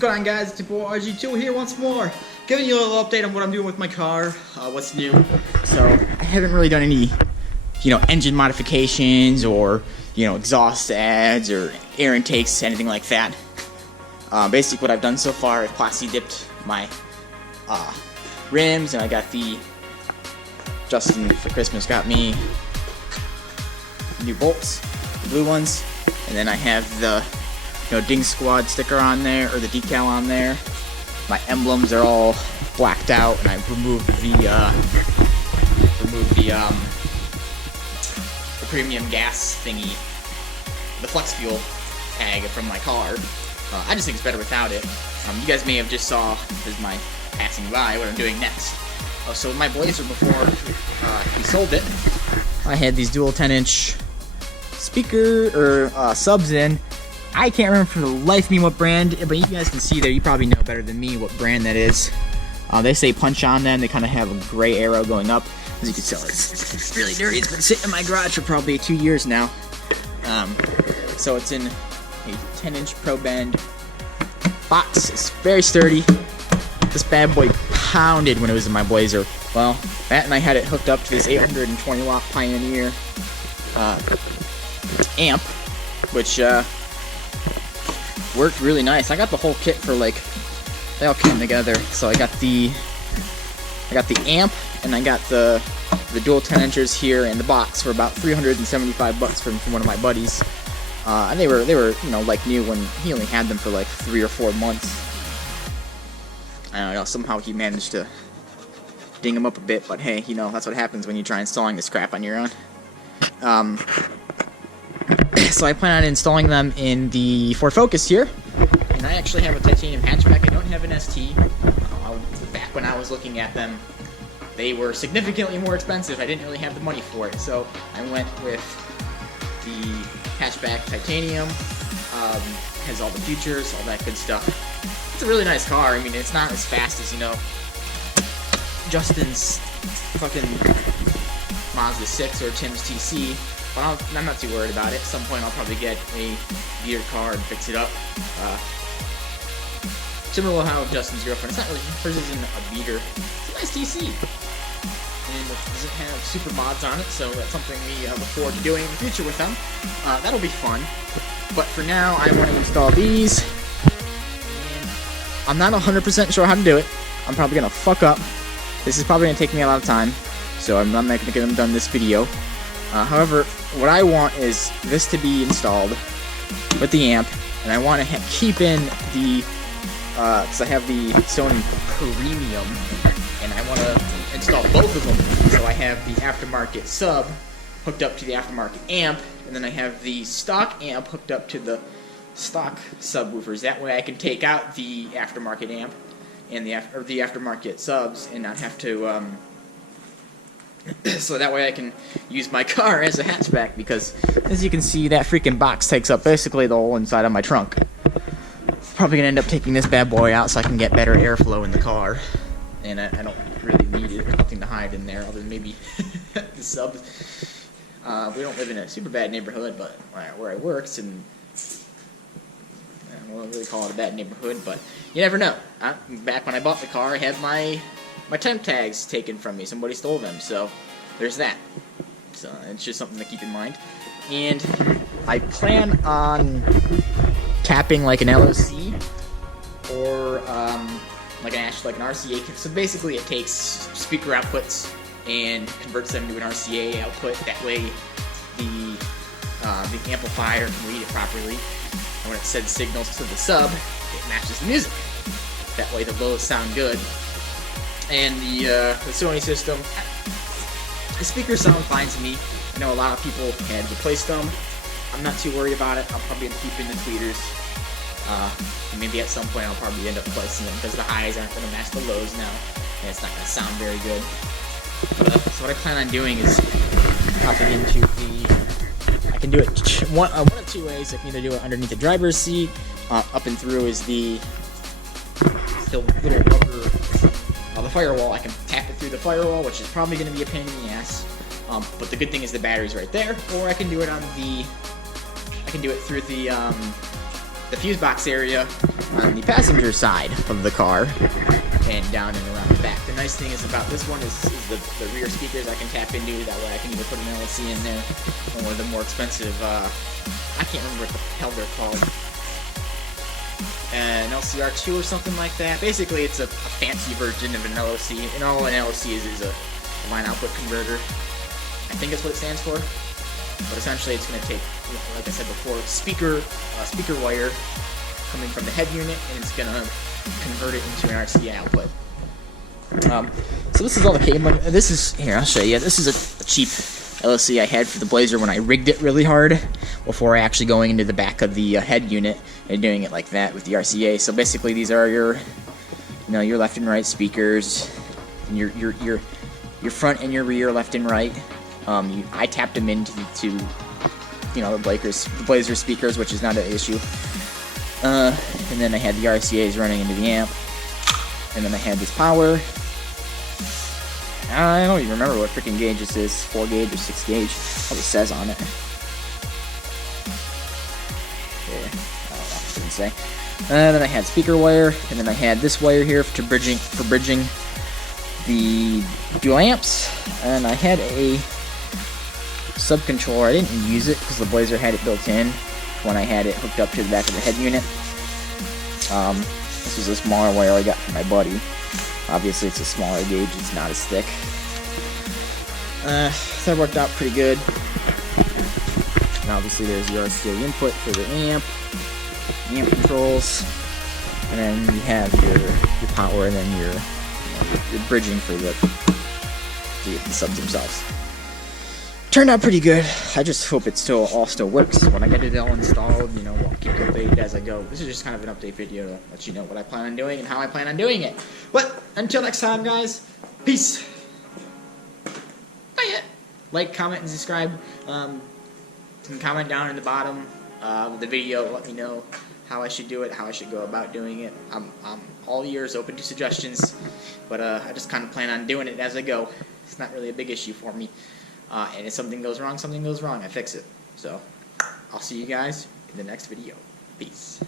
going on, guys? It's your boy RG2 here once more, giving you a little update on what I'm doing with my car, what's new. So, I haven't really done any, engine modifications or, exhaust adds or air intakes, anything like that. Basically what I've done so far, I've plasti dipped my rims, and I got Justin for Christmas got me new bolts, the blue ones, and then I have the Ding Squad sticker on there, or the decal on there. My emblems are all blacked out, and I removed the premium gas thingy, the flex fuel tag from my car. I just think it's better without it. You guys may have just saw, as my passing by, what I'm doing next. So my Blazer, before he sold it, I had these dual 10-inch speaker or subs in. I can't remember for the life of me what brand, but you guys can see there, you probably know better than me what brand that is. They say punch on them, they kind of have a gray arrow going up. As you can tell, it's really dirty. It's been sitting in my garage for probably 2 years now. So it's in a 10-inch Pro Bend box. It's very sturdy. This bad boy pounded when it was in my Blazer. Well, Matt and I had it hooked up to this 820 watt Pioneer amp, which worked really nice. I got the whole kit for they all came together. So I got the amp, and I got the dual 10 inches here in the box for about $375 from one of my buddies. And they were like new when he only had them for like 3 or 4 months. I don't know, somehow he managed to ding them up a bit, but hey, that's what happens when you try installing this crap on your own. So I plan on installing them in the Ford Focus here, and I actually have a titanium hatchback. I don't have an ST. Back when I was looking at them, they were significantly more expensive. I didn't really have the money for it, so I went with the hatchback titanium. Has all the features, all that good stuff. It's a really nice car. I mean, it's not as fast as, Justin's fucking Mazda 6 or Tim's TC, but I'm not too worried about it. At some point I'll probably get a beater car and fix it up. Similar to how Justin's girlfriend, it's not really, hers isn't a beater. It's a nice TC. And it doesn't have super mods on it, so that's something we look forward to doing in the future with them. That'll be fun. But for now, I want to install these. I'm not 100% sure how to do it. I'm probably going to fuck up. This is probably going to take me a lot of time, so I'm not going to get them done this video. However, what I want is this to be installed with the amp, and I want to keep in the, because I have the Sony Premium, and I want to install both of them. So I have the aftermarket sub hooked up to the aftermarket amp, and then I have the stock amp hooked up to the stock subwoofers. That way I can take out the aftermarket amp and the aftermarket subs and not have to so that way I can use my car as a hatchback, because as you can see, that freaking box takes up basically the whole inside of my trunk. Probably gonna end up taking this bad boy out so I can get better airflow in the car, and I don't really need it. There's nothing to hide in there other than maybe the subs. We don't live in a super bad neighborhood, but where I work, it's in, I don't really call it a bad neighborhood, but you never know. Back when I bought the car, I had my temp tags taken from me. Somebody stole them, so there's that. So it's just something to keep in mind. And I plan on capping like an LOC or like an RCA. So basically, it takes speaker outputs and converts them to an RCA output. That way, the amplifier can read it properly. And when it sends signals to the sub, it matches the music. That way, the lows sound good. And the Sony system, the speakers sound fine to me. I know a lot of people had replaced them. I'm not too worried about it. I'll probably end up keeping the tweeters. Maybe at some point I'll probably end up replacing them, because the highs aren't going to match the lows now, and it's not going to sound very good. So what I plan on doing is popping into I can do it one of two ways. I can either do it underneath the driver's seat. Up and through is the little rubber, the firewall. I can tap it through the firewall, which is probably going to be a pain in the ass. But the good thing is the battery's right there. Or I can do it through the the fuse box area on the passenger side of the car and down and around the back. The nice thing is about this one is the rear speakers I can tap into. That way I can either put an LC in there or the more expensive, I can't remember what the hell they're called, an LCR2 or something like that. Basically, it's a fancy version of an LOC, and all an LOC is a line output converter. I think that's what it stands for. But essentially, it's going to take, like I said before, speaker wire coming from the head unit, and it's going to convert it into an RCA output. So this is all the cabling. This is, here, I'll show you. This is a cheap LOC I had for the Blazer when I rigged it really hard before actually going into the back of the head unit and doing it like that with the RCA. So basically, these are your, your left and right speakers, and your front and your rear left and right. I tapped them into the Blazer speakers, which is not an issue. And then I had the RCAs running into the amp, and then I had this power. I don't even remember what freaking gauge this is, 4 gauge or 6 gauge. Probably says on it. Yeah, I don't know, it didn't say. And then I had speaker wire, and then I had this wire here for bridging the dual amps, and I had a sub-controller. I didn't use it because the Blazer had it built in when I had it hooked up to the back of the head unit. This was a smaller wire I got from my buddy. Obviously it's a smaller gauge, it's not as thick. So that worked out pretty good. And obviously there's your RCA input for the amp controls, and then you have your power, and then your bridging for the subs themselves. Turned out pretty good. I just hope it all still works. When I get it all installed, I'll keep you updated as I go. This is just kind of an update video to let you know what I plan on doing and how I plan on doing it. But until next time, guys, peace. Bye. Like, comment, and subscribe. You can comment down in the bottom of the video. Let me know how I should do it, how I should go about doing it. I'm all ears, open to suggestions. But I just kind of plan on doing it as I go. It's not really a big issue for me. And if something goes wrong, I fix it. So, I'll see you guys in the next video. Peace.